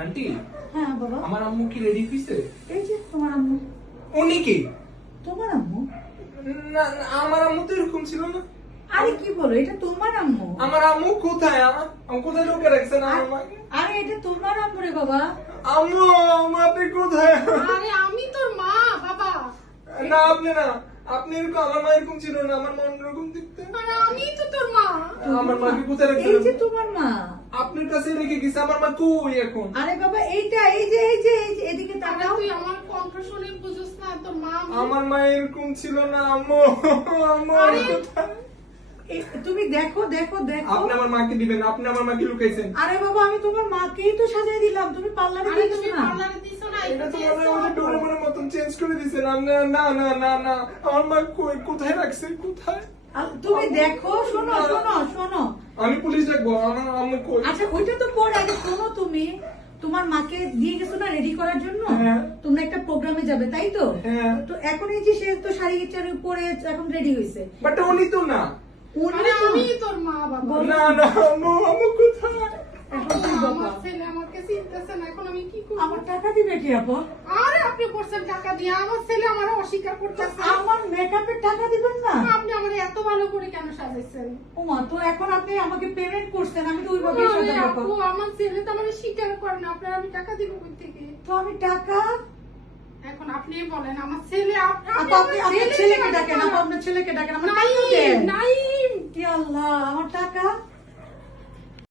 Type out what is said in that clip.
Aunty হ্যাঁ বাবা, আমার আম্মু কি রেডি হইছে? এই যে তোমার আম্মু। উনি কি? তোমার আম্মু? না না, আমার আম্মু তো এরকম ছিল না। আরে কি বলো, এটা তোমার আম্মু। আমার আম্মু কোথায়? আমার কোথায় ঢুকে রাখছেন আমার মাকে? আরে এটা তোমার আম্মু রে বাবা। আম্মু আপনি কোথায়? আরে আমি তোর মা বাবা। না আপনি না, আপনি এরকম, আমার মা এরকম ছিল না, আমার মা অন্যরকম দেখতে। আরে আমি তো তোর মা। আমার মাকে কোথায় এই রাখছেন? যে তোমার মা। আপনার কাছে রেখে গেছে, আমার মা কই এখন? আরে বাবা এইটা, এই যে এই যে এই যে এদিকে আরে তাকাও। তুই আমার কণ্ঠ শুনে বুঝছ না তোর মা আমি। আমার মা এরকম ছিল না আম্মু। আম্মু আরে, কোথায়? তুমি দেখো দেখো দেখো। আপনি আমার মাকে দিবেন, আপনি আমার মাকে লুকাইছেন। আরে বাবা আমি তোমার মাকেই তো সাজিয়ে দিলাম, তুমি পার্লারে আরে দিচ্ছ তুমি না। পার্লারে দিছো না এটা তো এটা মনে হয় ওই ডোরেমনের মতন চেঞ্জ করে দিয়েছেন। আপনি না না না না, আমার মা কই, কোথায় রাখছেন, কোথায়? তুমি দেখো, শোনো শোনো শোনো। আমি পুলিশ ডাকবো, আমার আম্মু কই? আচ্ছা ওইটা তো পরে, আগে শোনো। তুমি তোমার মাকে দিয়ে গেছো না রেডি করার জন্য। হ্যাঁ। তোমরা একটা প্রোগ্রামে যাবে তাই তো? হ্যাঁ। তো এখন এই যে সে তো শাড়ি চাড়ি পরে এখন রেডি হয়েছে। বাট উনি তো না। আরে আমি তোর মা বাবা। না না আম্মু, আম্মু কোথায়? এখন তুই বাবা। আমার ছেলে আমাকে চিনতেছে না, এখন আমি কি করব? আমার টাকা দিবে কি আপা? আরে আপনি করছেন টাকা দিয়ে, আমার ছেলে আমার অস্বীকার করতেছে। আমার মেকআপের টাকা দিবেন না? আপনি আমাকে এত ভালো করে কেন সাজাইছেন? ওমা, তো এখন আপনি আমাকে পেমেন্ট করছেন, আমি তো ওইভাবেই আরে সাজাবো আপা। আপু, আমার ছেলে তো আমার স্বীকার করে না, আপনার আমি টাকা দিব কই থেকে? তো আমি টাকা এখন আপনি বলেন আমার ছেলে আপা, আপনি আপনার ছেলেকে ডাকেন, আপা আপনার ছেলেকে ডাকেন, আমার টাকা দেন। নাইম নাইম কি আল্লাহ, আমার টাকা